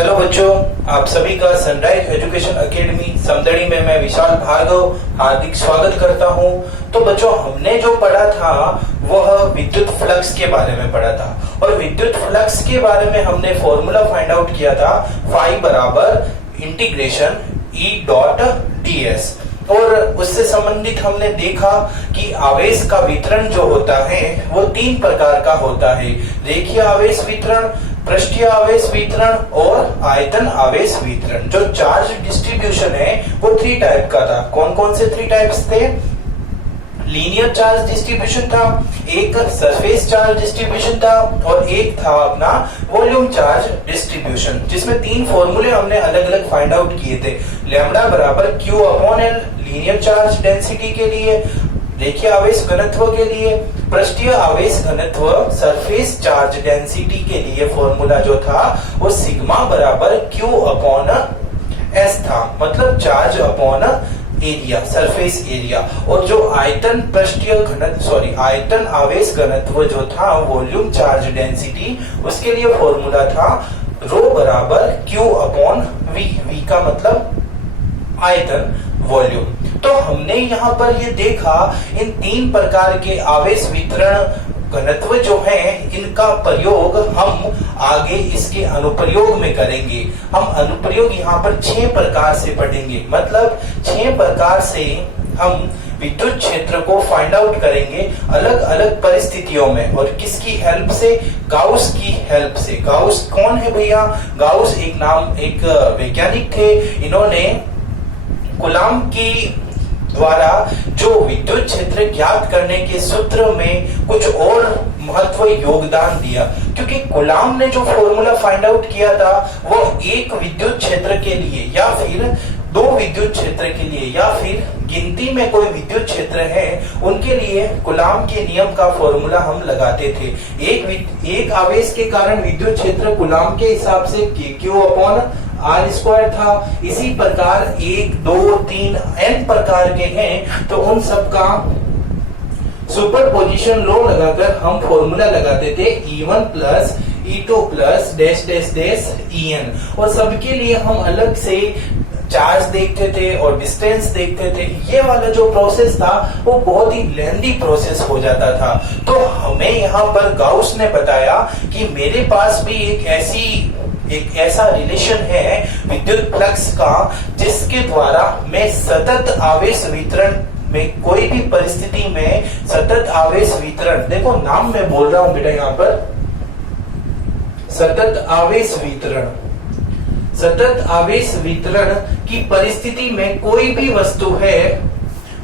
Hello बच्चों, आप सभी का सनराइज एजुकेशन एकेडमी समदड़ी में मैं विशाल भार्गव हार्दिक स्वागत करता हूं। तो बच्चों, हमने जो पढ़ा था वह विद्युत फ्लक्स के बारे में पढ़ा था और विद्युत फ्लक्स के बारे में हमने फॉर्मूला फाइंड आउट किया था फाई बराबर इंटीग्रेशन ई डॉट ds। और उससे संबंधित हमने देखा कि आवेश का वितरण जो होता है वो तीन प्रकार का होता है। रेखीय आवेश वितरण, पृष्ठीय आवेश वितरण और आयतन आवेश वितरण। जो चार्ज डिस्ट्रीब्यूशन है वो थ्री टाइप का था। कौन कौन से थ्री टाइप्स थे? लीनियर चार्ज डिस्ट्रीब्यूशन था, एक सरफेस चार्ज डिस्ट्रीब्यूशन था और एक था अपना वॉल्यूम चार्ज डिस्ट्रीब्यूशन, जिसमें तीन फॉर्मूले हमने अलग अलग फाइंड आउट किए थे। लैम्डा बराबर Q upon L linear charge density के लिए, रेखीय आवेश घनत्व के लिए, पृष्ठीय आवेश घनत्व सरफेस चार्ज डेंसिटी के लिए फॉर्मूला जो था वो सिग्मा बराबर Q अपॉन S था, मतलब charge upon area, surface area. और जो आयतन पृष्ठीय घनत्व आयतन आवेश घनत्व जो था वॉल्यूम चार्ज डेंसिटी, उसके लिए फॉर्मूला था रो बराबर Q अपॉन V। V का मतलब आयतन, वॉल्यूम। तो हमने यहाँ पर ये देखा इन तीन प्रकार के आवेश वितरण घनत्व जो है इनका प्रयोग हम आगे इसके अनुप्रयोग में करेंगे। हम अनुप्रयोग यहाँ पर 6 प्रकार से पढ़ेंगे, मतलब 6 प्रकार से हम विद्युत क्षेत्र को फाइंड आउट करेंगे अलग अलग परिस्थितियों में। और किसकी हेल्प से? गाउस की हेल्प से। गाउस कौन है भैया? गाउस एक वैज्ञानिक थे। इन्होंने कूलाम की द्वारा जो विद्युत क्षेत्र ज्ञात करने के सूत्र में कुछ और महत्व योगदान दिया, क्योंकि कूलाम ने जो फॉर्मूला फाइंड आउट किया था वो एक विद्युत क्षेत्र के लिए या फिर दो विद्युत क्षेत्र के लिए या फिर गिनती में कोई विद्युत क्षेत्र है उनके लिए कूलाम के नियम का फॉर्मूला हम लगाते थे। एक आवेश के कारण विद्युत क्षेत्र कूलाम के हिसाब से Q अपॉन R स्क्वायर था। इसी प्रकार 1, 2, 3 n प्रकार के हैं, तो उन सब का सुपरपोजिशन लॉ लगाकर हम फॉर्मूला लगाते थे E1 plus E2 plus dash dash dash En। और सबके लिए हम अलग से चार्ज देखते थे और डिस्टेंस देखते थे। ये वाला जो प्रोसेस था वो बहुत ही लेंथी प्रोसेस हो जाता था। तो हमें यहाँ पर गाउस ने बताया कि मेरे पास भी एक ऐसा रिलेशन है विद्युत फ्लक्स का जिसके द्वारा मैं सतत आवेश वितरण में कोई भी परिस्थिति में सतत आवेश वितरण, देखो नाम मैं बोल रहा हूं बेटा यहाँ पर, सतत आवेश वितरण की परिस्थिति में कोई भी वस्तु है,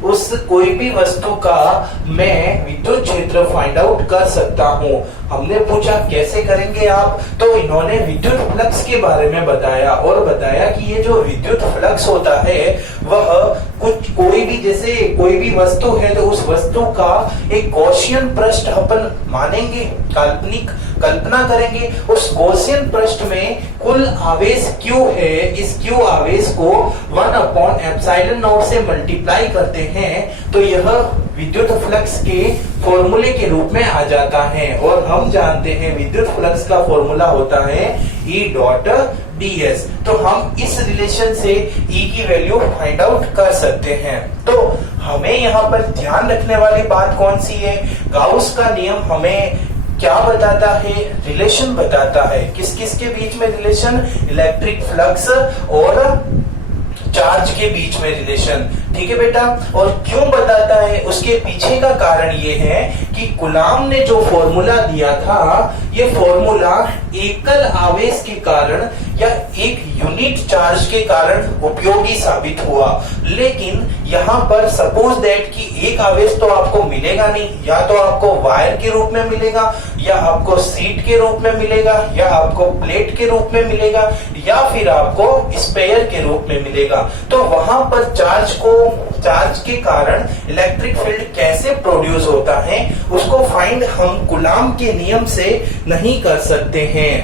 उस कोई भी वस्तु का मैं विद्युत क्षेत्र फाइंड आउट कर सकता हूं। हमने पूछा कैसे करेंगे आप, तो इन्होंने विद्युत फ्लक्स के बारे में बताया और बताया कि ये जो विद्युत फ्लक्स होता है वह कोई भी वस्तु है तो उस वस्तु का एक गॉसियन पृष्ठ अपन मानेंगे, कल्पना करेंगे। उस गॉसियन पृष्ठ में कुल आवेश Q है, इस Q आवेश को 1 अपॉन एप्सिलॉन नॉट से मल्टीप्लाई करते हैं तो यह विद्युत फ्लक्स के फॉर्मूले के रूप में आ जाता है। और हम जानते हैं विद्युत फ्लक्स का फॉर्मूला होता है E डॉट ds। तो हम इस रिलेशन से E की वैल्यू फाइंड आउट कर सकते हैं। तो हमें यहाँ पर ध्यान रखने वाली बात कौन सी है? गाउस का नियम हमें क्या बताता है? रिलेशन बताता है। किस किस के बीच में रिलेशन? इलेक्ट्रिक फ्लक्स और चार्ज के बीच में रिलेशन। ठीक है बेटा। और क्यों बताता है? उसके पीछे का कारण ये है कि कूलाम ने जो फॉर्मूला दिया था ये फॉर्मूला एकल आवेश के कारण या एक यूनिट चार्ज के कारण उपयोगी साबित हुआ। लेकिन यहाँ पर सपोज दैट कि एक आवेश तो आपको मिलेगा नहीं, या तो आपको वायर के रूप में मिलेगा, या आपको सीट के रूप में मिलेगा, या आपको प्लेट के रूप में मिलेगा, या फिर आपको स्पेयर के रूप में मिलेगा। तो वहां पर चार्ज के कारण इलेक्ट्रिक फील्ड कैसे प्रोड्यूस होता है उसको फाइंड हम कूलाम के नियम से नहीं कर सकते हैं।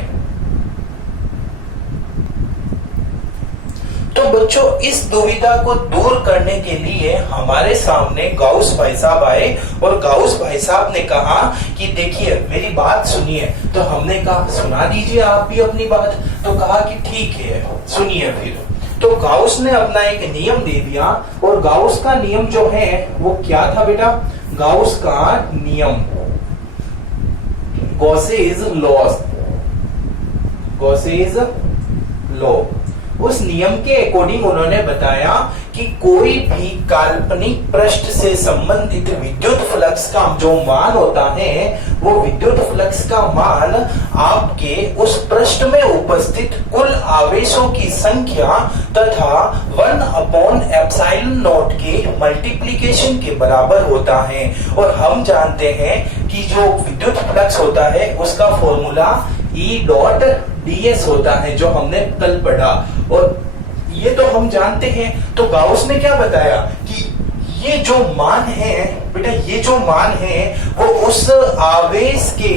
तो बच्चों इस दुविधा को दूर करने के लिए हमारे सामने गाउस भाई साहब आए और गाउस भाई साहब ने कहा कि देखिए मेरी बात सुनिए। तो हमने कहा सुना दीजिए आप भी अपनी बात। तो कहा कि ठीक है सुनिए फिर। तो गाउस ने अपना एक नियम दे दिया और गाउस का नियम जो है वो क्या था बेटा? गाउस का नियम, गॉसेस लॉ। उस नियम के अकॉर्डिंग उन्होंने बताया कि कोई भी काल्पनिक पृष्ठ से संबंधित विद्युत फ्लक्स का जो मान होता है वो विद्युत फ्लक्स का मान आपके उस पृष्ठ में उपस्थित कुल आवेशों की संख्या तथा 1/ε0 के मल्टीप्लिकेशन के बराबर होता है। और हम जानते हैं कि जो विद्युत फ्लक्स होता है उसका फॉर्मूला E.ds होता है जो हमने कल पढ़ा, और ये तो हम जानते हैं। तो गाउस ने क्या बताया कि ये जो मान है बेटा, ये जो मान है वो उस आवेश के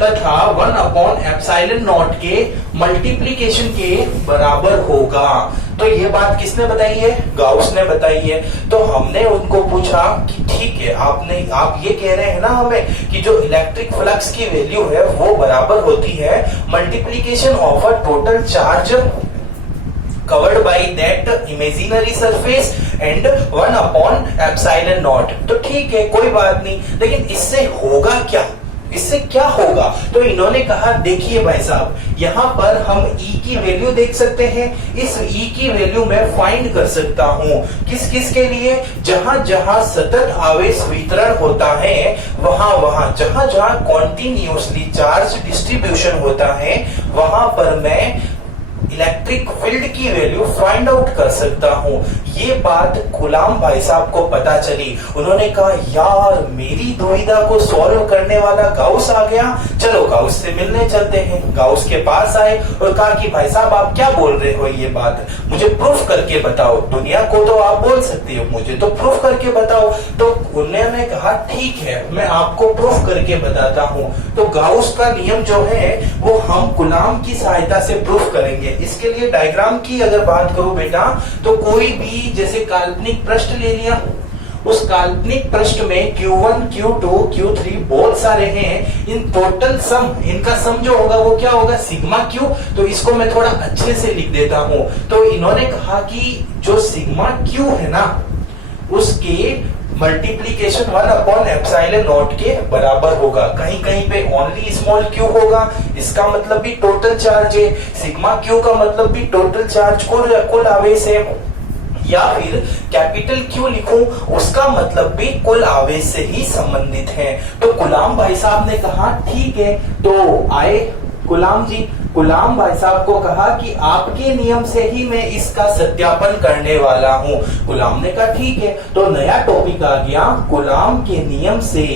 तथा 1/ε0 के मल्टीप्लिकेशन के बराबर होगा। तो ये बात किसने बताई है? गाउस ने बताई है। तो हमने उनको पूछा कि ठीक है आप ये कह रहे हैं ना हमें कि जो इलेक्ट्रिक फ्लक्स की वैल्यू है वो बराबर होती है multiplication of a total charge covered by that imaginary surface and 1/ε0। तो ठीक है कोई बात नहीं, लेकिन इससे होगा क्या? इससे क्या होगा? तो इन्होंने कहा देखिए भाई साहब, यहाँ पर हम E की वैल्यू देख सकते हैं। इस E की वैल्यू मैं फाइंड कर सकता हूँ किस किस के लिए? जहां जहां सतत आवेश वितरण होता है वहां जहां जहां कॉन्टिन्यूसली चार्ज डिस्ट्रीब्यूशन होता है वहां पर मैं इलेक्ट्रिक फील्ड की वैल्यू फाइंड आउट कर सकता हूं। ये बात गुलाम भाई साहब को पता चली। उन्होंने कहा यार मेरी दुविधा को सॉल्व करने वाला गाउस आ गया, चलो गाउस से मिलने चलते हैं। गाउस के पास आए और कहा कि भाई साहब आप क्या बोल रहे हो, ये बात मुझे प्रूफ करके बताओ। दुनिया को तो आप बोल सकते हो, मुझे तो प्रूफ करके बताओ। तो उन्होंने कहा ठीक है मैं आपको प्रूफ करके बताता हूं। तो गाउस का नियम जो है वो हम गुलाम की सहायता से प्रूफ करेंगे। इसके लिए डायग्राम की अगर बात करूं बेटा, तो कोई भी जैसे काल्पनिक पृष्ठ ले लिया, उस काल्पनिक पृष्ठ में Q1, Q2, Q3 बहुत सारे हैं। इन टोटल सम, इनका सम जो होगा वो क्या होगा? Sigma Q। तो इसको मैं थोड़ा अच्छे से लिख देता हूं। तो इन्होंने कहा कि जो सिग्मा Q है ना उसके मल्टीप्लीकेशन 1/ε0 के बराबर होगा। कहीं कहीं पे ओनली स्मॉल q होगा, इसका मतलब भी टोटल चार्ज है। सिग्मा Q का मतलब भी टोटल चार्ज कुल आवेश है। या फिर कैपिटल Q लिखूं, उसका मतलब भी कुल आवेश से ही संबंधित है। तो गुलाम भाई साहब ने कहा ठीक है। तो आए गुलाम भाई साहब को कहा कि आपके नियम से ही मैं इसका सत्यापन करने वाला हूं। गुलाम ने कहा ठीक है। तो नया टॉपिक आ गया, गुलाम के नियम से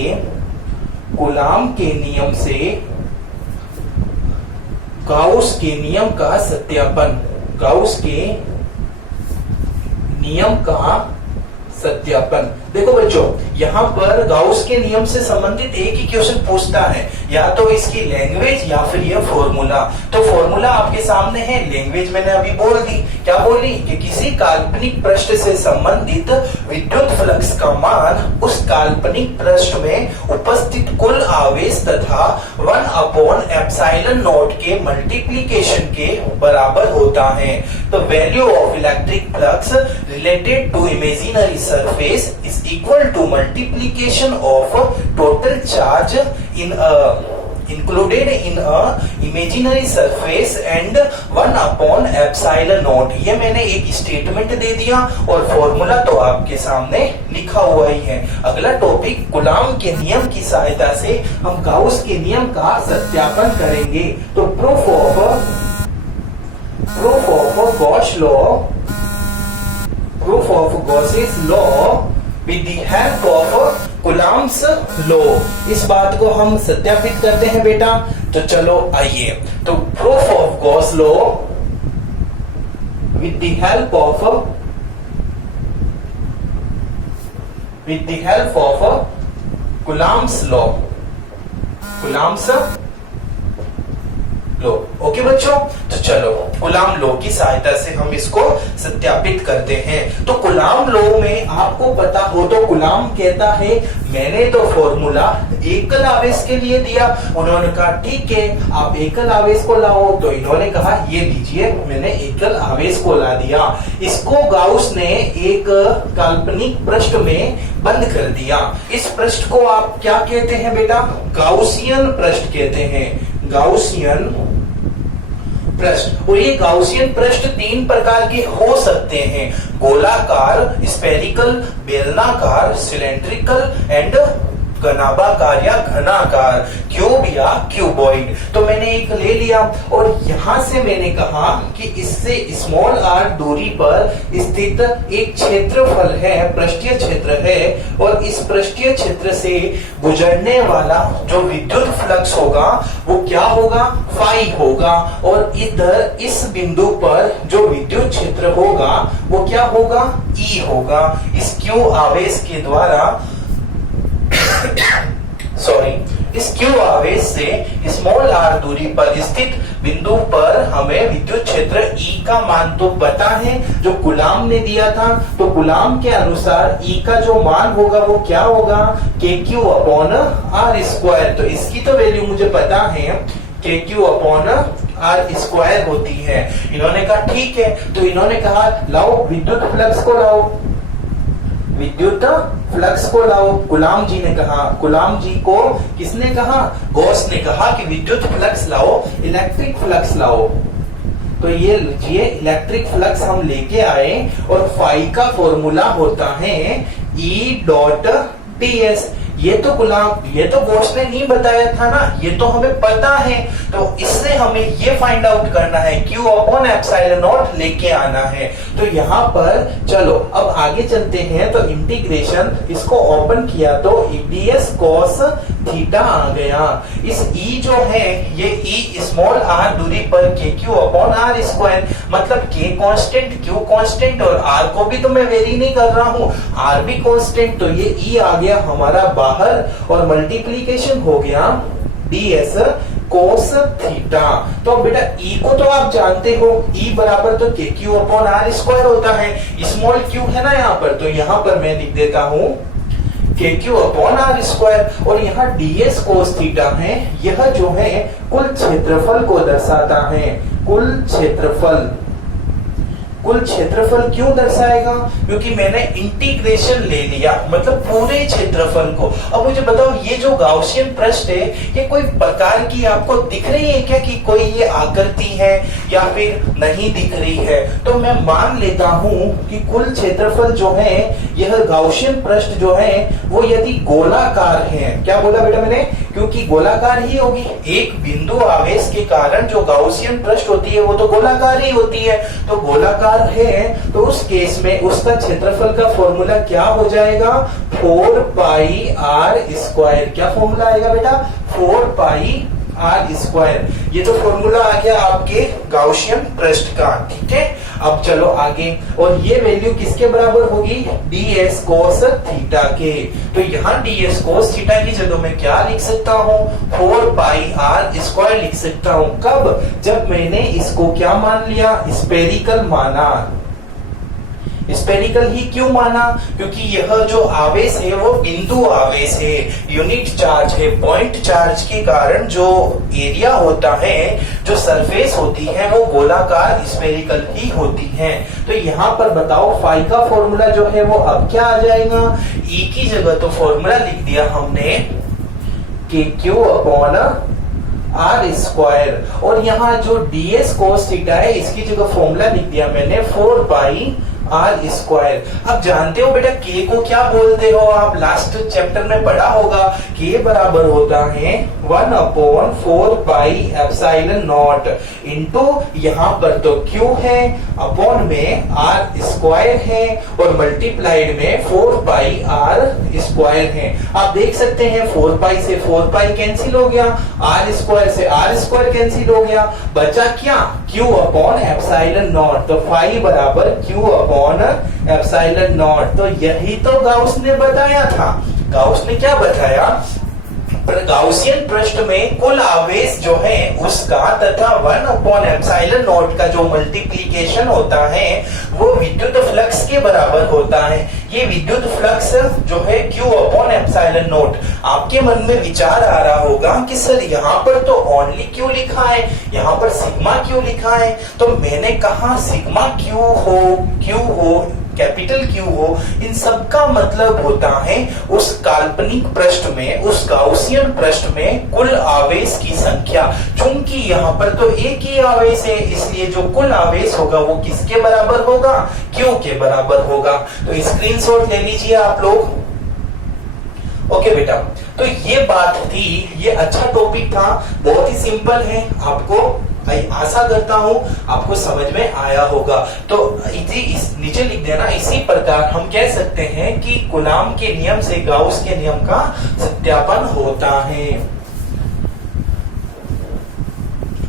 गाउस के नियम का सत्यापन। गाउस के नियम का सत्यापन। देखो बच्चों, यहाँ पर गाउस के नियम से संबंधित एक ही क्वेश्चन पूछता है, या तो इसकी लैंग्वेज या फिर ये फॉर्मूला। तो फॉर्मूला आपके सामने है, लैंग्वेज मैंने अभी बोल दी। क्या बोली? कि किसी काल्पनिक पृष्ठ से संबंधित विद्युत फ्लक्स का मान उस काल्पनिक पृष्ठ में उपस्थित कुल आवेश तथा 1/ε0 के मल्टीप्लिकेशन के बराबर होता है। तो value of electric flux related to imaginary surface is equal to multiplication of total charge included in a imaginary surface and 1/ε0। ये मैंने एक स्टेटमेंट दे दिया और फॉर्मूला तो आपके सामने लिखा हुआ ही है। अगला टॉपिक, गुलाम के नियम की सहायता से हम गाउस के नियम का सत्यापन करेंगे। तो proof of Gauss's law with the help of Coulomb's law। इस बात को हम सत्यापित करते हैं बेटा। तो चलो आइए, तो proof of Gauss law with the help of Coulomb's law। Low. Okay बच्चों, तो चलो कूलाम लॉ की सहायता से हम इसको सत्यापित करते हैं। तो कूलाम लॉ में आपको पता हो तो कूलाम कहता है मैंने तो फॉर्मूला एकल आवेश के लिए दिया। उन्होंने कहा ठीक है आप एकल आवेश को लाओ, तो इन्होंने कहा ये लीजिए मैंने एकल आवेश को ला दिया। इसको गाउस ने एक काल्पनिक पृष्ठ में बंद कर दिया। इस पृष्ठ को आप क्या कहते हैं बेटा? गाउसियन पृष्ठ कहते हैं, गाउसियन पृष्ठ। और ये गाउसियन पृष्ठ तीन प्रकार के हो सकते हैं, गोलाकार, स्फेरिकल, बेलनाकार, सिलेंड्रिकल एंड घनाभाकार या घनाकार, क्यूब या क्यूबॉइड। तो मैंने एक ले लिया और यहां से मैंने कहा कि इससे स्मॉल r दूरी पर स्थित एक क्षेत्रफल है, पृष्ठीय क्षेत्र है, और इस पृष्ठीय क्षेत्र से गुजरने वाला जो विद्युत फ्लक्स होगा वो क्या होगा? फाई होगा। और इधर इस बिंदु पर जो विद्युत क्षेत्र होगा वो क्या होगा? E होगा। इस क्यू आवेश के द्वारा इस क्यू आवेश से स्मॉल r दूरी पर स्थित बिंदु पर हमें विद्युत क्षेत्र E का मान तो पता है जो कूलाम ने दिया था। तो कूलाम के अनुसार E का जो मान होगा वो क्या होगा? KQ upon R square. तो इसकी तो वैल्यू मुझे पता है, KQ अपॉन R स्क्वायर होती है। इन्होंने कहा ठीक है, तो इन्होंने कहा लाओ विद्युत फ्लक्स को लाओ, विद्युत फ्लक्स को लाओ। कूलाम जी ने कहा, कूलाम जी को किसने कहा? गॉस ने कहा कि विद्युत फ्लक्स लाओ, इलेक्ट्रिक फ्लक्स लाओ। तो ये इलेक्ट्रिक फ्लक्स हम लेके आए और फाई का फॉर्मूला होता है E.ds। ये तो गॉस ने नहीं बताया था ना, ये तो हमें पता है। तो इससे हमें ये फाइंड आउट करना है, Q अपॉन एप्सिलॉन नॉट लेके आना है। तो यहाँ पर चलो अब आगे चलते हैं। तो इंटीग्रेशन इसको ओपन किया तो ds cos थीटा आ गया। इस E जो है ये E स्मॉल r दूरी पर KQ अपॉन R स्क्वायर, मतलब K कांस्टेंट, Q कांस्टेंट और R को भी तो मैं वेरी नहीं कर रहा हूँ, R भी कांस्टेंट। तो ये E आ गया हमारा बाहर और मल्टीप्लीकेशन हो गया ds cos थीटा। तो बेटा E को तो आप जानते हो, E बराबर तो KQ अपॉन R स्क्वायर होता है, स्मॉल q है ना यहाँ पर, तो यहाँ पर मैं लिख देता हूँ KQ अपॉन R स्क्वायर। और यहाँ ds cos थीटा है, यह जो है कुल क्षेत्रफल को दर्शाता है। कुल क्षेत्रफल क्यों दर्शाएगा? क्योंकि मैंने इंटीग्रेशन ले लिया, मतलब पूरे क्षेत्रफल को। अब मुझे बताओ ये जो गाउसियन पृष्ठ है ये कोई प्रकार की आपको दिख रही है क्या कि कोई ये आकृति है या फिर नहीं दिख रही है? तो मैं मान लेता हूं कि कुल क्षेत्रफल जो है यह गाउसियन पृष्ठ जो है वो यदि गोलाकार है। क्या बोला बेटा मैंने? क्योंकि गोलाकार ही होगी, एक बिंदु आवेश के कारण जो गाउसियन पृष्ठ होती है वो तो गोलाकार ही होती है। तो गोलाकार है तो उस केस में उसका क्षेत्रफल का फॉर्मूला क्या हो जाएगा? 4 पाई r स्क्वायर। क्या फॉर्मूला आएगा बेटा? 4 पाई r स्क्वायर। ये तो फॉर्मूला आ गया आपके गाउसियन पृष्ठ का, ठीक है। अब चलो आगे, और ये वैल्यू किसके बराबर होगी? ds cos थीटा के। तो यहाँ ds cos थीटा की जगह मैं क्या लिख सकता हूँ? 4 पाई r स्क्वायर लिख सकता हूँ। कब? जब मैंने इसको क्या मान लिया? स्फेरिकल माना। स्फेरिकल ही क्यों माना? क्योंकि यह जो आवेश है वो बिंदु आवेश है, यूनिट चार्ज है। पॉइंट चार्ज के कारण जो एरिया होता है, जो सरफेस होती है वो गोलाकार स्फेरिकल ही होती है। तो यहाँ पर बताओ फाई का फॉर्मूला जो है वो अब क्या आ जाएगा? E की जगह तो फॉर्मूला लिख दिया हमने KQ अपॉन R स्क्वायर, और यहाँ जो ds cos थीटा है इसकी जगह फॉर्मूला लिख दिया मैंने 4 पाई R स्क्वायर। अब जानते हो बेटा K को क्या बोलते हो आप? लास्ट चैप्टर में पढ़ा होगा, K बराबर होता है 1 upon 4 pi epsilon not into यहाँ पर तो Q है, अपॉन में R स्क्वायर है और मल्टीप्लाइड में 4 पाई R स्क्वायर है। आप देख सकते हैं 4 पाई से 4 पाई कैंसिल हो गया, R स्क्वायर से R स्क्वायर कैंसिल हो गया, बचा क्या? Q upon epsilon not. तो फाई बराबर Q अपॉन एप्सिलॉन नॉट। तो यही तो गाउस ने बताया था। गाउस ने क्या बताया? गाउसियन पृष्ठ में कुल आवेश जो है उसका तथा 1/ε0 का जो मल्टीप्लीकेशन होता है वो विद्युत फ्लक्स के बराबर होता है। ये विद्युत फ्लक्स जो है Q/ε0। आपके मन में विचार आ रहा होगा कि सर यहाँ पर तो ओनली क्यू लिखा है, यहाँ पर सिग्मा क्यू लिखा है। तो मैंने कहा सिग्मा क्यू हो कैपिटल क्यू हो, इन सब का मतलब होता है उस काल्पनिक पृष्ठ में, उस गाउसियन पृष्ठ में कुल आवेश की संख्या। चूंकि यहाँ पर तो एक ही आवेश है, इसलिए जो कुल आवेश होगा वो किसके बराबर होगा? क्यू के बराबर होगा। तो स्क्रीनशॉट ले लीजिए आप लोग। ओके बेटा, तो ये बात थी, ये अच्छा टॉपिक था, बहुत ही सिंपल है, आपको आशा करता हूं आपको समझ में आया होगा। तो नीचे लिख देना। इसी प्रकार हम कह सकते हैं कि कूलाम के नियम से गाउस के नियम का सत्यापन होता है।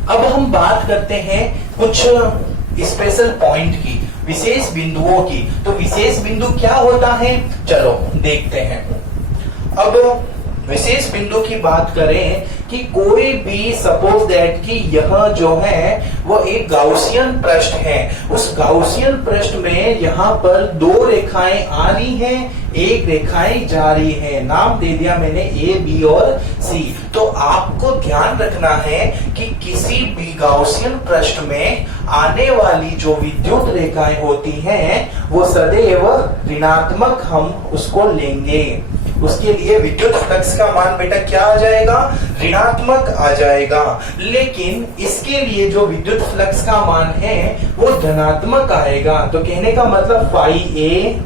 अब हम बात करते हैं कुछ स्पेशल पॉइंट की, विशेष बिंदुओं की। तो विशेष बिंदु क्या होता है, चलो देखते हैं। अब विशेष बिंदु की बात करें कि कोई भी सपोज दैट कि यह जो है वो एक गाउसियन पृष्ठ है, उस गाउसियन पृष्ठ में यहाँ पर दो रेखाएं आ रही हैं, एक रेखाएं जा रही है, नाम दे दिया मैंने ए बी और सी। तो आपको ध्यान रखना है कि किसी भी गाउसियन पृष्ठ में आने वाली जो विद्युत रेखाएं होती हैं वो सदैव ऋणात्मक हम उसको लेंगे। उसके लिए विद्युत फ्लक्स का मान बेटा क्या आ जाएगा? ऋणात्मक आ जाएगा। लेकिन इसके लिए जो विद्युत फ्लक्स का मान है वो धनात्मक आएगा। तो कहने का मतलब फाई ए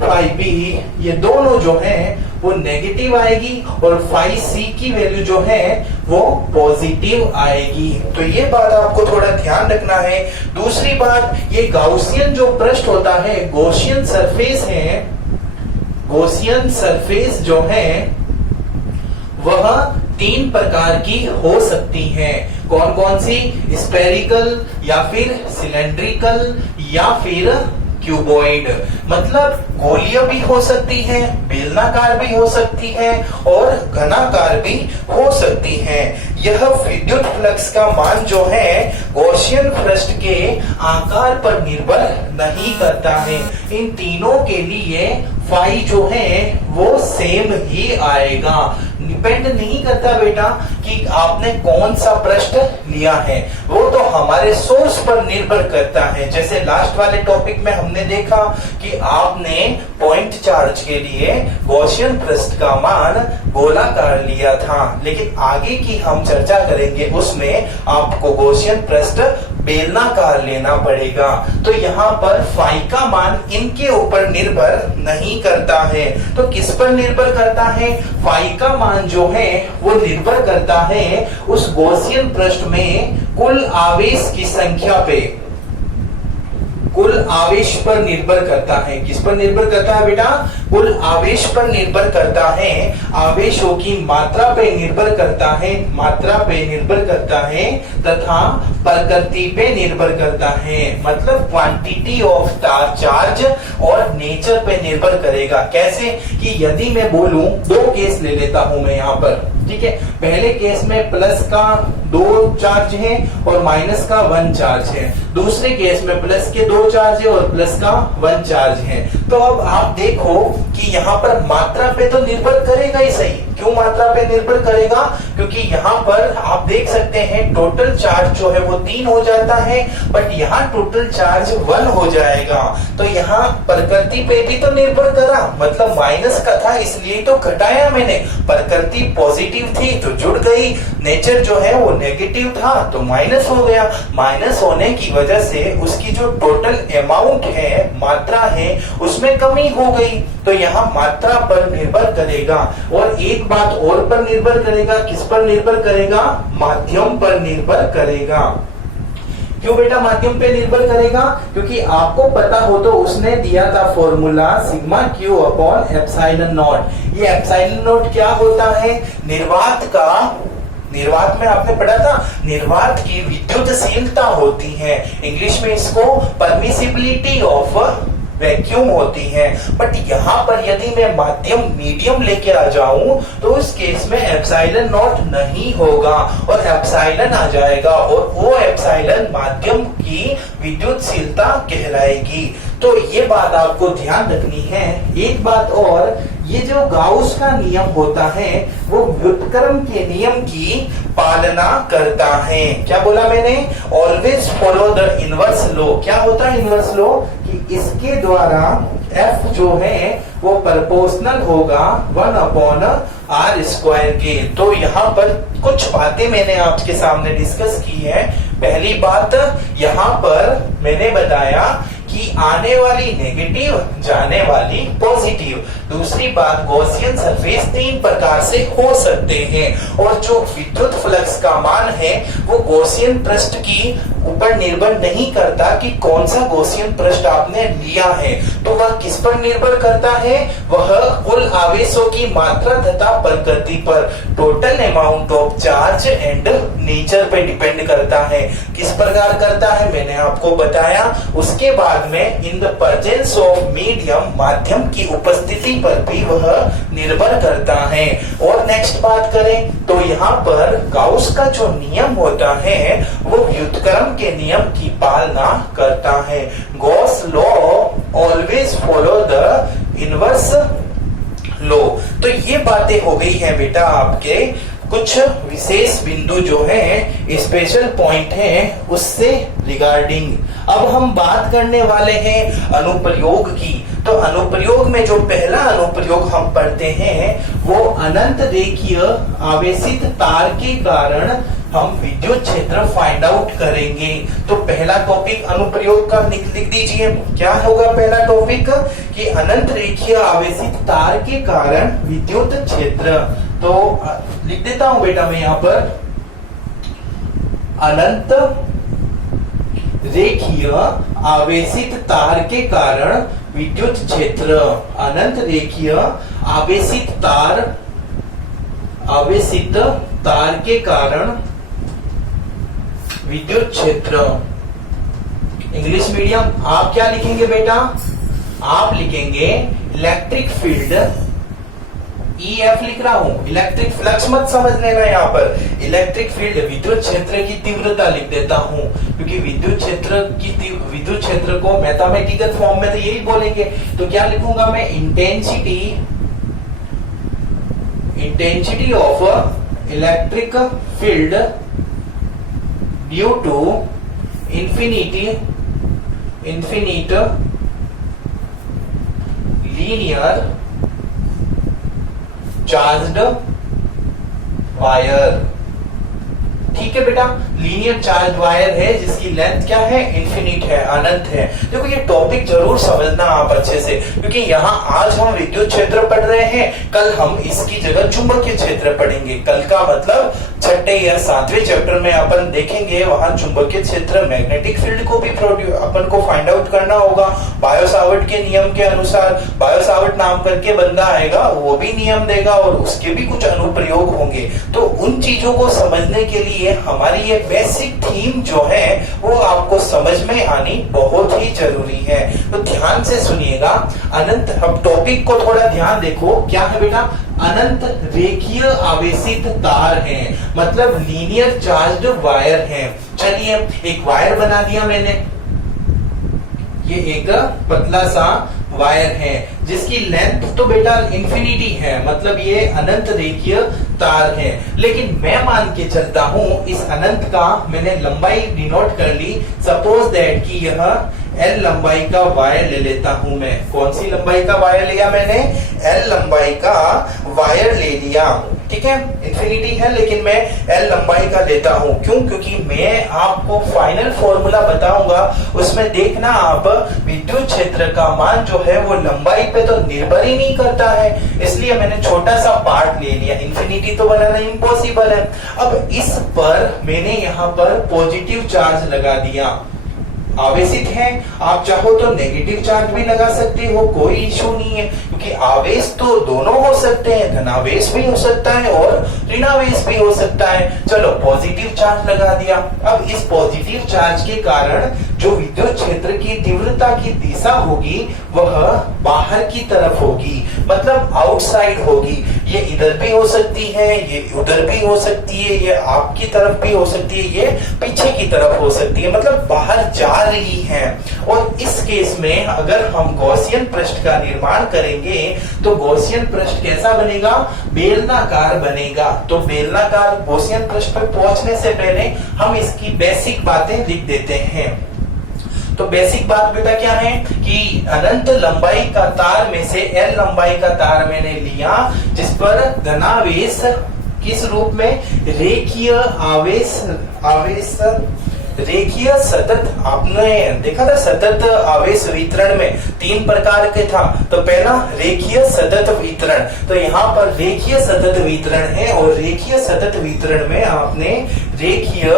फाई बी ये दोनों जो है वो नेगेटिव आएगी और फाई सी की वैल्यू जो है वो पॉजिटिव आएगी। तो ये बात आपको थोड़ा ध्यान रखना है। दूसरी बात, ये गाउसियन जो पृष्ठ होता है, गॉसियन सरफेस है, गॉसियन सरफेस जो है वह तीन प्रकार की हो सकती हैं। कौन कौन सी? स्फेरिकल या फिर सिलेंड्रिकल या फिर क्यूबॉइड। मतलब गोलीय भी हो सकती है, बेलनाकार भी हो सकती है और घनाकार भी हो सकती है। यह विद्युत फ्लक्स का मान जो है गॉसियन पृष्ठ के आकार पर निर्भर नहीं करता है। इन तीनों के लिए फाई जो है वो सेम ही आएगा। डिपेंड नहीं करता बेटा कि आपने कौन सा पृष्ठ लिया है, वो तो हमारे सोर्स पर निर्भर करता है। जैसे लास्ट वाले टॉपिक में हमने देखा कि आपने पॉइंट चार्ज के लिए गॉसियन पृष्ठ का मान गोलाकार लिया था, लेकिन आगे की हम चर्चा करेंगे उसमें आपको गॉसियन पृष्ठ बेलनाकार लेना पड़ेगा। तो यहाँ पर फाई का मान इनके ऊपर निर्भर नहीं करता है। तो किस पर निर्भर करता है? फाई का मान जो है वो निर्भर करता है उस गॉसियन पृष्ठ में कुल आवेश की संख्या पे, कुल आवेश पर निर्भर करता है। किस पर निर्भर करता है बेटा? कुल आवेश पर निर्भर करता है, आवेशों की मात्रा पे निर्भर करता है, मात्रा पे निर्भर करता है तथा प्रकृति पे निर्भर करता है। मतलब क्वांटिटी ऑफ चार्ज और नेचर पे निर्भर करेगा। कैसे कि यदि मैं बोलूं, दो केस ले लेता हूं मैं यहाँ पर, ठीक है। पहले केस में प्लस का 2 चार्ज है और माइनस का 1 चार्ज है। दूसरे केस में प्लस के 2 चार्ज है और प्लस का 1 चार्ज है। तो अब आप देखो कि यहाँ पर मात्रा पे तो निर्भर करेगा ही सही। क्यों मात्रा पे निर्भर करेगा? क्योंकि यहाँ पर आप देख सकते हैं टोटल चार्ज जो है वो 3 हो जाता है, बट यहाँ टोटल चार्ज 1 हो जाएगा। तो यहाँ प्रकृति पे भी तो निर्भर करा, मतलब माइनस का था इसलिए तो घटाया मैंने। प्रकृति पॉजिटिव थी तो जुड़ गई, नेचर जो है वो नेगेटिव था तो माइनस हो गया। माइनस होने की वजह से उसकी जो टोटल अमाउंट है, मात्रा है, उसमें कमी हो गई। तो यहाँ मात्रा पर निर्भर करेगा। और एक बात और पर निर्भर करेगा, किस पर निर्भर करेगा? माध्यम पर निर्भर करेगा। क्यों बेटा माध्यम पे निर्भर करेगा? क्योंकि आपको पता हो तो उसने दिया था formula sigma Q upon epsilon not. ये एप्सिलॉन नॉट क्या होता है? निर्वात का, निर्वात में आपने पढ़ा था, निर्वात की विद्युतशीलता होती है। इंग्लिश में इसको परमिसिबिलिटी ऑफ वैक्यूम होती हैं। बट यहाँ पर यदि मैं माध्यम मीडियम लेके आ जाऊं तो उस केस में एप्सिलॉन नॉट नहीं होगा और एप्सिलॉन आ जाएगा और वो एप्सिलॉन माध्यम की विद्युतशीलता कहलाएगी। तो ये बात आपको ध्यान रखनी है। एक बात और, ये जो गाउस का नियम होता है वो व्युत्क्रम के नियम की पालना करता है। क्या बोला मैंने? Always follow the inverse law. क्या होता है इनवर्स लॉ? कि इसके द्वारा F जो है वो प्रोपोर्शनल होगा 1/r² के। तो यहाँ पर कुछ बातें मैंने आपके सामने डिस्कस की है। पहली बात, यहाँ पर मैंने बताया कि आने वाली नेगेटिव जाने वाली पॉजिटिव। दूसरी बात, गॉसियन सरफेस 3 प्रकार से हो सकते हैं और जो विद्युत फ्लक्स का मान है वो गॉसियन पृष्ठ की ऊपर निर्भर नहीं करता कि कौन सा गॉसियन पृष्ठ आपने लिया है। तो वह किस पर निर्भर करता है? वह कुल आवेशों की मात्रा तथा प्रकृति पर, total amount of charge and nature पे डिपेंड करता है। किस प्रकार करता है मैंने आपको बताया। उसके बाद में in the presence of medium, माध्यम की उपस्थिति पर भी वह निर्भर करता है। और नेक्स्ट बात करें तो यहाँ पर गाउस का जो नियम होता है वो व्युत्क्रम के नियम की पालना करता है। Gauss law always follow the inverse law. तो ये बातें हो गई हैं बेटा आपके कुछ विशेष बिंदु जो है, स्पेशल पॉइंट हैं उससे रिगार्डिंग। अब हम बात करने वाले हैं अनुप्रयोग की। तो अनुप्रयोग में जो पहला अनुप्रयोग हम पढ़ते हैं वो अनंत रेखीय आवेशित तार के कारण हम विद्युत क्षेत्र फाइंड आउट करेंगे। तो पहला टॉपिक अनुप्रयोग का लिख दीजिए। क्या होगा पहला टॉपिक? कि अनंत रेखीय आवेशित तार के कारण विद्युत क्षेत्र। तो लिख देता हूं बेटा मैं यहां पर, अनंत रेखीय आवेशित तार के कारण विद्युत क्षेत्र। अनंत रेखीय आवेशित तार के कारण विद्युत क्षेत्र। इंग्लिश मीडियम आप क्या लिखेंगे बेटा? आप लिखेंगे इलेक्ट्रिक फील्ड, EF लिख रहा हूं, इलेक्ट्रिक फ्लक्स मत समझ लेना। यहाँ पर इलेक्ट्रिक फील्ड विद्युत क्षेत्र की तीव्रता लिख देता हूं, क्योंकि विद्युत क्षेत्र को मैथमेटिकल फॉर्म में तो यही बोलेंगे। तो क्या लिखूंगा मैं? Intensity of electric field due to infinite linear charged wire. ठीक है बेटा, लीनियर चार्ज वायर है जिसकी लेंथ क्या है? इन्फिनिट है, अनंत है। देखो ये टॉपिक जरूर समझना आप अच्छे से, क्योंकि यहाँ आज हम विद्युत क्षेत्र पढ़ रहे हैं, कल हम इसकी जगह चुंबकीय क्षेत्र पढ़ेंगे। कल का मतलब 6ठे या 7वें चैप्टर में अपन देखेंगे, वहां चुंबकीय क्षेत्र, मैग्नेटिक फील्ड को भी अपन को फाइंड आउट करना होगा। बायो-सावर्ट के नियम के अनुसार, बायो-सावर्ट नाम करके बंदा आएगा, वो भी नियम देगा और उसके भी कुछ अनुप्रयोग होंगे। तो उन चीजों को समझने के लिए हमारी ये बेसिक थीम जो है वो आपको समझ में आनी बहुत ही जरूरी है। तो ध्यान से सुनिएगा। अनंत, अब टॉपिक को थोड़ा ध्यान देखो। क्या है बेटा? अनंत रेखीय आवेशित तार है, मतलब लीनियर चार्ज्ड वायर है। चलिए एक वायर बना दिया मैंने, ये एक पतला सा वायर है जिसकी लेंथ तो बेटा इंफिनिटी है, मतलब ये अनंत रेखीय तार है। लेकिन मैं मान के चलता हूं इस अनंत का मैंने लंबाई डिनोट कर ली। सपोज दैट कि यह L लंबाई का वायर ले लेता हूं मैं। कौन सी लंबाई का वायर लिया मैंने? L लंबाई का वायर ले लिया। ठीक है, इंफिनिटी है लेकिन मैं L लंबाई का लेता हूं। क्यों? क्योंकि मैं आपको फाइनल फॉर्मूला बताऊंगा, उसमें देखना आप विद्युत क्षेत्र का मान जो है वो लंबाई पे तो निर्भर ही नहीं करता है, इसलिए मैंने छोटा सा पार्ट ले लिया। इंफिनिटी तो बनाना इम्पॉसिबल है। अब इस पर मैंने यहाँ पर पॉजिटिव चार्ज लगा दिया। आवेशित है। आप चाहो तो नेगेटिव चार्ज भी लगा सकते हो, कोई इशू नहीं है, क्योंकि आवेश तो दोनों हो सकते हैं, धनावेश भी हो सकता है और ऋणावेश भी हो सकता है। चलो पॉजिटिव चार्ज लगा दिया। अब इस पॉजिटिव चार्ज के कारण जो विद्युत क्षेत्र की तीव्रता की दिशा होगी वह बाहर की तरफ होगी, मतलब आउटसाइड होगी। ये इधर भी हो सकती है, ये उधर भी हो सकती है, ये आपकी तरफ भी हो सकती है, ये पीछे की तरफ हो सकती है, मतलब बाहर जा रही है। और इस केस में अगर हम गॉसियन पृष्ठ का निर्माण करेंगे तो गॉसियन पृष्ठ कैसा बनेगा? बेलनाकार बनेगा। तो बेलनाकार गॉसियन पृष्ठ पर पहुंचने से पहले हम इसकी बेसिक बातें लिख देते हैं। तो बेसिक बात बेटा क्या है कि अनंत लंबाई का तार में से L लंबाई का तार मैंने लिया, जिस पर धनावेश किस रूप में? रेखीय आवेश रेखीय सतत। आपने देखा था सतत आवेश वितरण में 3 प्रकार के था। तो पहला रेखीय सतत वितरण, तो यहाँ पर रेखीय सतत वितरण है, और रेखीय सतत वितरण में आपने रेखीय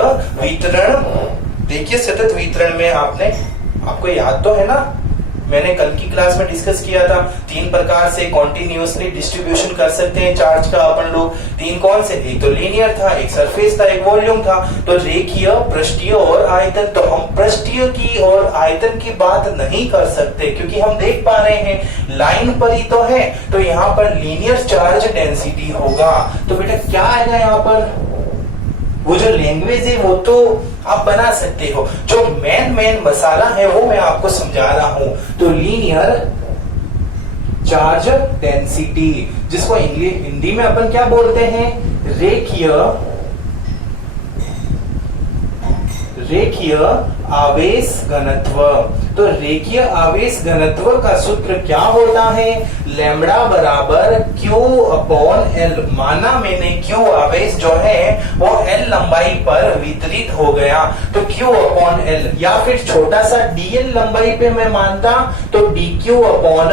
सतत वितरण में आपको याद तो है ना, मैंने कल की क्लास में डिस्कस किया था, 3 प्रकार से कॉन्टिन्यूअसली डिस्ट्रीब्यूशन कर सकते हैं चार्ज का अपन लोग। 3 कौन से? एक तो लीनियर था, एक सरफेस था, एक वॉल्यूम था। तो रेखीय, पृष्ठीय और आयतन। तो हम पृष्ठीय की और आयतन की बात नहीं कर सकते, क्योंकि हम देख पा रहे हैं लाइन पर ही तो है, तो यहाँ पर लीनियर चार्ज डेंसिटी होगा। तो बेटा क्या आएगा यहाँ पर? वो जो लैंग्वेज है वो तो आप बना सकते हो, जो मेन मसाला है वो मैं आपको समझा रहा हूं। तो लीनियर चार्ज डेंसिटी, जिसको हिंदी में अपन क्या बोलते हैं? रेखीय आवेश घनत्व। तो रेखीय आवेश घनत्व का सूत्र क्या होता है? लैम्बडा बराबर Q अपॉन L। माना मैंने Q आवेश जो है वो L लंबाई पर वितरित हो गया, तो Q अपॉन L, या फिर छोटा सा dl लंबाई पे मैं मानता तो dq अपॉन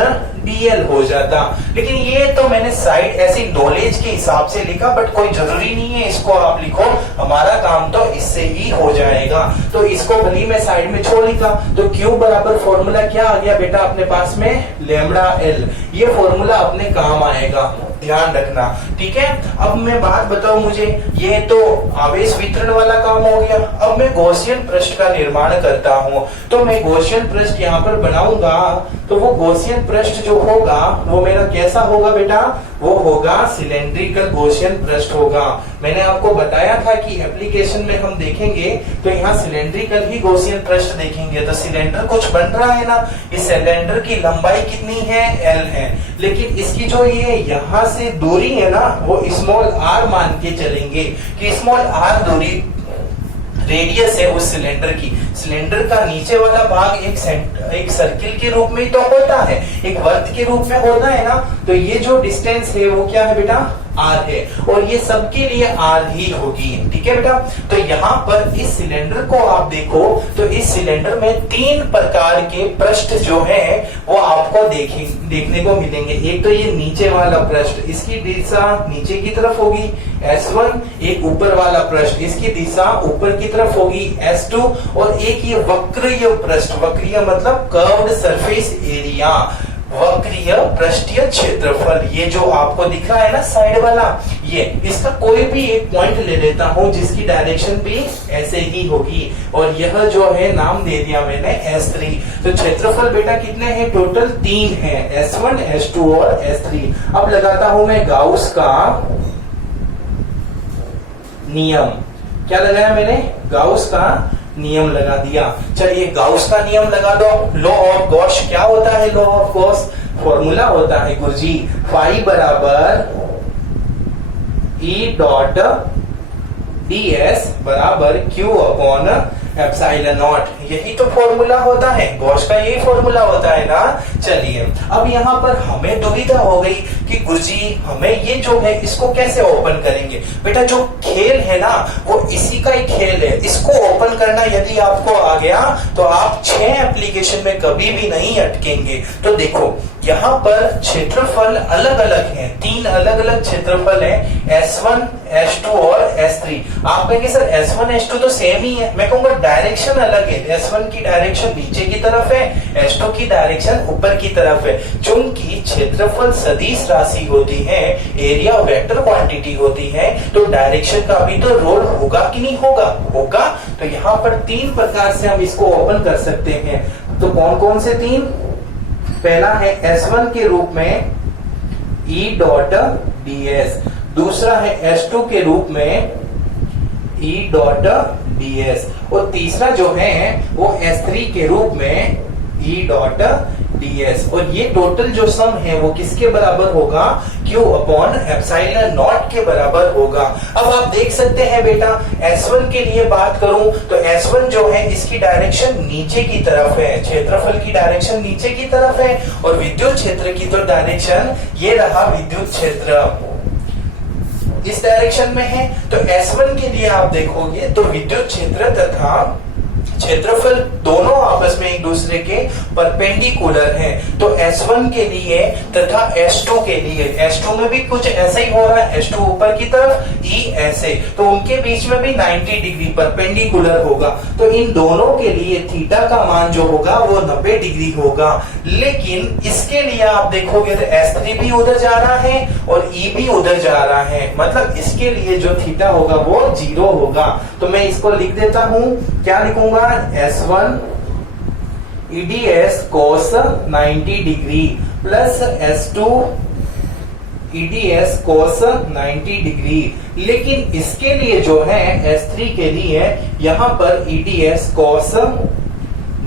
dl हो जाता। लेकिन ये तो मैंने साइड ऐसी नॉलेज के हिसाब से लिखा, बट कोई जरूरी नहीं है इसको आप लिखो, हमारा काम तो इससे ही हो जाएगा। तो इसको भली मैं साइड में छोड़ लिखा। तो Q बराबर फॉर्मूला क्या आ गया बेटा अपने पास में? Lambda L। ये फॉर्मूला अपने काम आएगा, ध्यान रखना, ठीक है। अब मैं बात बताऊं, मुझे ये तो आवेश वितरण वाला काम हो गया। अब मैं गॉसियन पृष्ठ का निर्माण करता हूं, तो मैं गॉसियन पृष्ठ यहाँ पर बनाऊंगा। तो वो गॉसियन पृष्ठ जो होगा वो मेरा कैसा होगा बेटा? वो होगा सिलेंड्रिकल गॉसियन पृष्ठ होगा। मैंने आपको बताया था कि एप्लीकेशन में हम देखेंगे तो यहाँ सिलेंड्रिकल ही गॉसियन पृष्ठ देखेंगे। तो सिलेंडर कुछ बन रहा है ना, इस सिलेंडर की लंबाई कितनी है? L है, लेकिन इसकी जो ये यहाँ से दूरी है ना वो स्मॉल r मान के चलेंगे कि स्मॉल r दूरी रेडियस है उस सिलेंडर की। सिलेंडर का नीचे वाला भाग एक सर्किल के रूप में तो होता है, एक वर्त के रूप में होता है ना, तो ये जो डिस्टेंस है वो क्या है बेटा? R है, और ये सबके लिए R ही होगी, ठीक है बेटा। तो यहाँ पर इस सिलेंडर को आप देखो तो इस सिलेंडर में 3 प्रकार के पृष्ठ जो है वो आपको देखने को मिलेंगे। एक तो ये नीचे वाला पृष्ठ, इसकी दिशा नीचे की तरफ होगी S1, एक ऊपर वाला पृष्ठ, इसकी दिशा ऊपर की तरफ होगी S2, और एक ये वक्रीय पृष्ठ, वक्रीय मतलब कर्व्ड सरफेस एरिया, वक्रीय पृष्ठीय क्षेत्रफल। ये जो आपको दिख रहा है ना साइड वाला, ये इसका कोई भी एक पॉइंट ले लेता हूं जिसकी डायरेक्शन भी ऐसे ही होगी, और यह जो है नाम दे दिया मैंने S3। तो क्षेत्रफल बेटा कितने हैं? टोटल 3 है, S1, S2 और S3। अब लगाता हूं मैं गाउस का नियम। क्या लगाया मैंने? गाउस का नियम लगा दिया। चलिए गाउस का नियम लगा दो। लॉ ऑफ गॉस क्या होता है? लॉ ऑफ गॉस फॉर्मूला होता है गुरुजी, फाई बराबर E डॉट ds बराबर Q अपॉन एप्सिलॉन नॉट। यही तो फॉर्मूला होता है, गॉस का यही फॉर्मूला होता है ना। चलिए अब यहाँ पर हमें दुविधा हो गई कि गुरुजी हमें ये जो है इसको कैसे ओपन करेंगे। बेटा जो खेल है ना वो इसी का ही खेल है, इसको ओपन करना यदि आपको आ गया तो आप 6 एप्लीकेशन में कभी भी नहीं अटकेंगे। तो देखो यहाँ पर क्षेत्रफल अलग अलग हैं, तीन अलग अलग क्षेत्रफल हैं, S1, S2 और S3। आप कहेंगे सर S1 S2 तो सेम ही है, मैं कहूंगा डायरेक्शन अलग है। S1 की डायरेक्शन नीचे की तरफ है, S2 की डायरेक्शन ऊपर की तरफ है। चूंकि क्षेत्रफल सदिश राशि होती है, एरिया वेक्टर क्वांटिटी होती है, तो डायरेक्शन का भी तो रोल होगा कि नहीं होगा? होगा। तो यहाँ पर तीन प्रकार से हम इसको ओपन कर सकते हैं। तो कौन कौन से तीन? पहला है S1 के रूप में E डॉट ds, दूसरा है S2 के रूप में E डॉट ds, और तीसरा जो है वो S3 के रूप में E डॉट ds। और ये टोटल जो सम है वो किसके बराबर होगा? Q अपॉन एप्सिलॉन नॉट के बराबर होगा। अब आप देख सकते हैं बेटा, S1 के लिए बात करूं तो S1 जो है इसकी डायरेक्शन नीचे की तरफ है, क्षेत्रफल की डायरेक्शन नीचे की तरफ है, और विद्युत क्षेत्र की तो डायरेक्शन ये रहा, विद्युत क्षेत्र इस डायरेक्शन में है। तो S1 के लिए आप देखोगे तो विद्युत क्षेत्र तथा क्षेत्रफल दोनों आपस में एक दूसरे के परपेंडिकुलर हैं। तो S1 के लिए तथा S2 के लिए, S2 में भी कुछ ऐसा ही हो रहा है, S2 ऊपर की तरफ, E ऐसे, तो उनके बीच में भी 90 डिग्री परपेंडिकुलर होगा। तो इन दोनों के लिए थीटा का मान जो होगा वो 90 डिग्री होगा। लेकिन इसके लिए आप देखोगे तो S3 भी उधर जा रहा है और E भी उधर जा रहा है, मतलब इसके लिए जो थीटा होगा वो 0 होगा। तो मैं इसको लिख देता हूं, क्या लिखूंगा? S1 EDS cos 90 degree plus S2 EDS cos 90 degree. लेकिन इसके लिए जो है S3 के लिए यहां पर EDS cos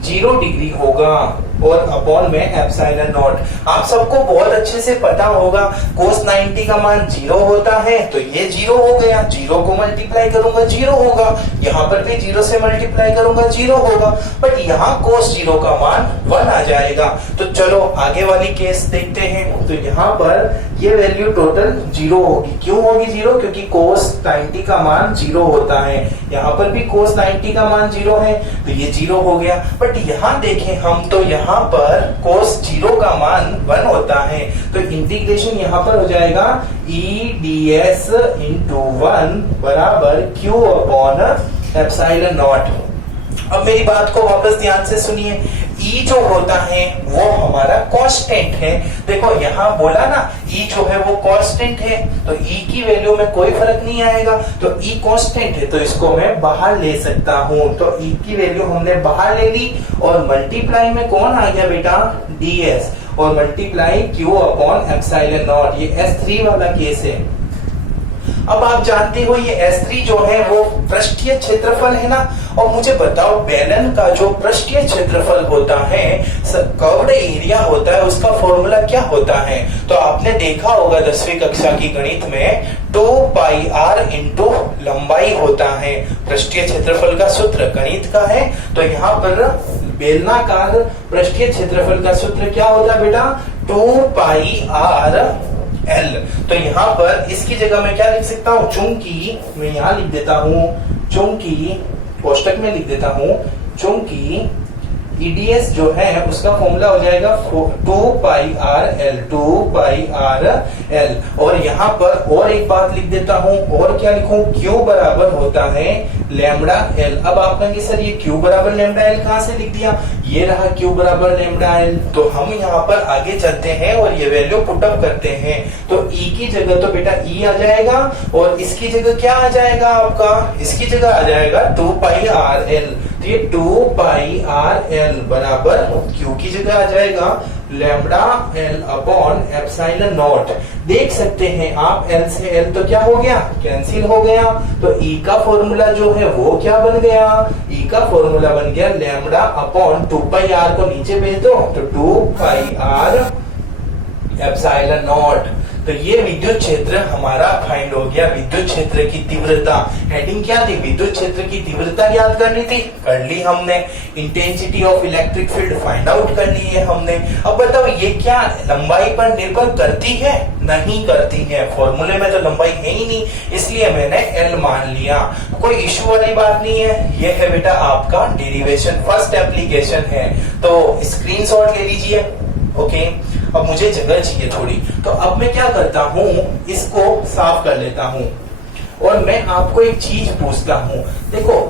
0 डिग्री होगा और अपॉन में एप्सिलॉन नॉट। आप सबको बहुत अच्छे से पता होगा cos 90 का मान 0 होता है, तो ये 0 हो गया, 0 को मल्टीप्लाई करूंगा 0 होगा, यहाँ पर भी 0 से मल्टीप्लाई करूंगा 0 होगा, बट यहाँ cos 0 का मान 1 आ जाएगा। तो चलो आगे वाली केस देखते हैं। तो यहाँ पर ये वैल्यू टोटल 0 होगी। क्यों होगी 0? क्योंकि cos 90 का मान 0 होता है, यहाँ पर भी cos 90 का मान 0 है, तो ये 0 हो गया। बट यहाँ देखें हम, तो यहाँ पर cos 0 का मान 1 होता है, तो इंटीग्रेशन यहाँ पर हो जाएगा EDS इंटू 1 बराबर Q अपॉन एप्सिलॉन नॉट। अब मेरी बात को वापस ध्यान से सुनिए, E जो होता है वो हमारा कांस्टेंट है। देखो यहाँ बोला ना, E जो है वो कांस्टेंट है, तो E की वैल्यू में कोई फर्क नहीं आएगा। तो E कांस्टेंट है तो इसको मैं बाहर ले सकता हूं। तो E की वैल्यू हमने बाहर ले ली और मल्टीप्लाई में कौन आ गया बेटा? ds, और multiply Q upon epsilon not. ये S3 वाला केस है। अब आप जानते हो ये S3 जो है वो पृष्ठीय क्षेत्रफल है ना। और मुझे बताओ बेलन का जो पृष्ठीय क्षेत्रफल होता है, कर्व्ड एरिया होता है, उसका फॉर्मूला क्या होता है? तो आपने देखा होगा 10वीं कक्षा की गणित में 2 पाई r इंटू लंबाई होता है। पृष्ठीय क्षेत्रफल का सूत्र गणित का है, तो यहाँ पर बेलनाकार पृष्ठीय क्षेत्रफल का सूत्र क्या होता है बेटा? 2 पाई r L। तो यहाँ पर इसकी जगह मैं क्या लिख सकता हूँ? चूंकि मैं यहाँ लिख देता हूँ, चूंकि कोष्टक में लिख देता हूँ, चूंकि EDS जो है उसका फॉर्मूला हो जाएगा 2 पाई r L, 2 पाई r L। और यहाँ पर और एक बात लिख देता हूँ, और क्या लिखूं? Q बराबर होता है लैम्डा L। अब आप कहेंगे सर ये Q बराबर लैम्डा L कहाँ से लिख दिया? ये रहा Q बराबर लैम्डा L। तो हम यहाँ पर आगे चलते हैं और ये वैल्यू पुटअप करते हैं। तो E की जगह तो बेटा E आ जाएगा, और इसकी जगह क्या आ जाएगा आपका? इसकी जगह आ जाएगा 2 पाई r L। तो ये 2 पाई r L बराबर Q की जगह आ जाएगा lambda L upon epsilon not. देख सकते हैं आप L से L तो क्या हो गया? कैंसिल हो गया। तो E का फॉर्मूला जो है वो क्या बन गया? E का फॉर्मूला बन गया लैम्डा अपॉन 2 पाई r को नीचे भेज दो तो 2 पाई r एप्सिलॉन नॉट। तो ये विद्युत क्षेत्र हमारा फाइंड हो गया। विद्युत क्षेत्र की तीव्रता, हेडिंग क्या थी? विद्युत क्षेत्र की तीव्रता याद करनी थी, कर ली हमने। Intensity of electric field find out कर ली है हमने। अब बताओ ये क्या लंबाई पर निर्भर करती है? नहीं करती है, फॉर्मूले में तो लंबाई है ही नहीं, इसलिए मैंने L मान लिया। कोई इश्यू वाली बात नहीं है। ये है बेटा आपका डेरिवेशन, फर्स्ट एप्लीकेशन है, तो स्क्रीनशॉट ले लीजिए। ओके, अब मुझे जगह चाहिए थोड़ी, तो अब मैं क्या करता हूँ, इसको साफ कर लेता हूँ और मैं आपको एक चीज पूछता हूँ। देखो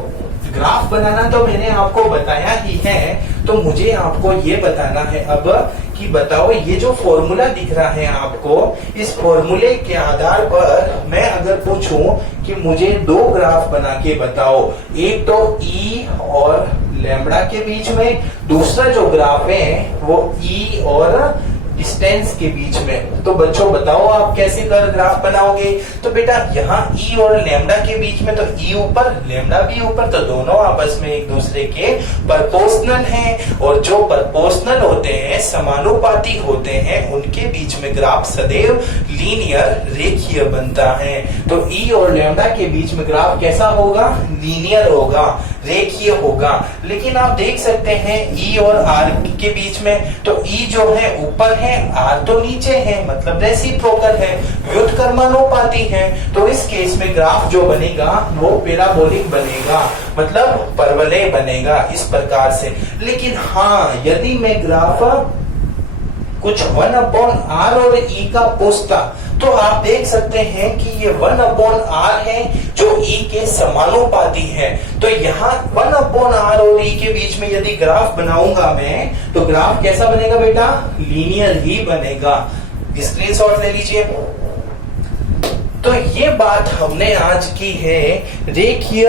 ग्राफ बनाना तो मैंने आपको बताया ही है, तो मुझे आपको ये बताना है अब कि बताओ ये जो फॉर्मूला दिख रहा है आपको, इस फॉर्मूले के आधार पर मैं अगर पूछूं कि मुझे दो ग्राफ बना के बताओ, एक तो ई और लैम्बडा के बीच में, दूसरा जो ग्राफ है वो ई और डिस्टेंस के बीच में। तो बच्चों बताओ आप कैसे कर ग्राफ बनाओगे। तो बेटा यहाँ ई और लैम्बडा के बीच में, तो ई ऊपर लैम्बडा भी ऊपर, तो दोनों आपस में एक दूसरे के परपोर्शनल हैं, और जो परपोर्शनल होते हैं, समानुपाती होते हैं, उनके बीच में ग्राफ सदैव लीनियर रेखीय बनता है। तो ई और लैम्बडा के बीच में ग्राफ कैसा होगा, लीनियर होगा, रेखीय होगा। लेकिन आप देख सकते हैं ई और आर के बीच में, तो ई जो है ऊपर है, आर तो नीचे है, मतलब रेसिप्रोकल है, व्युत्क्रमानुपाती है। तो इस केस में ग्राफ जो बनेगा वो पैराबोलिक बनेगा, मतलब परवलय बनेगा इस प्रकार से। लेकिन हाँ, यदि मैं ग्राफ कुछ 1/r और e का पूछता, तो आप देख सकते हैं कि ये 1/r है जो e के समानुपाती है। तो यहाँ 1/r और e के बीच में यदि ग्राफ बनाऊंगा मैं, तो ग्राफ कैसा बनेगा बेटा, लीनियर ही बनेगा। स्क्रीनशॉट ले लीजिए। तो ये बात हमने आज की है रेखीय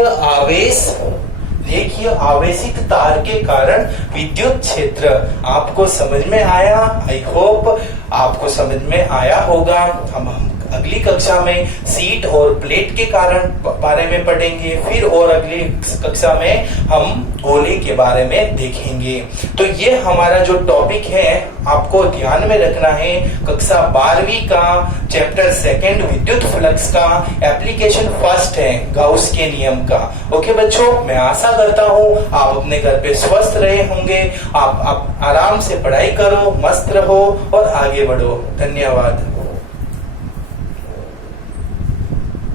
आवेशित तार के कारण विद्युत क्षेत्र। आपको समझ में आया? आई होप आपको समझ में आया होगा। हम अगली कक्षा में सीट और प्लेट के कारण बारे में पढ़ेंगे, फिर और अगली कक्षा में हम गोले के बारे में देखेंगे। तो ये हमारा जो टॉपिक है आपको ध्यान में रखना है, कक्षा 12वीं का चैप्टर 2 विद्युत फ्लक्स का एप्लीकेशन फर्स्ट है, गाउस के नियम का। ओके बच्चों, मैं आशा करता हूँ आप अपने घर पे स्वस्थ रहे होंगे। आप आराम से पढ़ाई करो, मस्त रहो और आगे बढ़ो। धन्यवाद।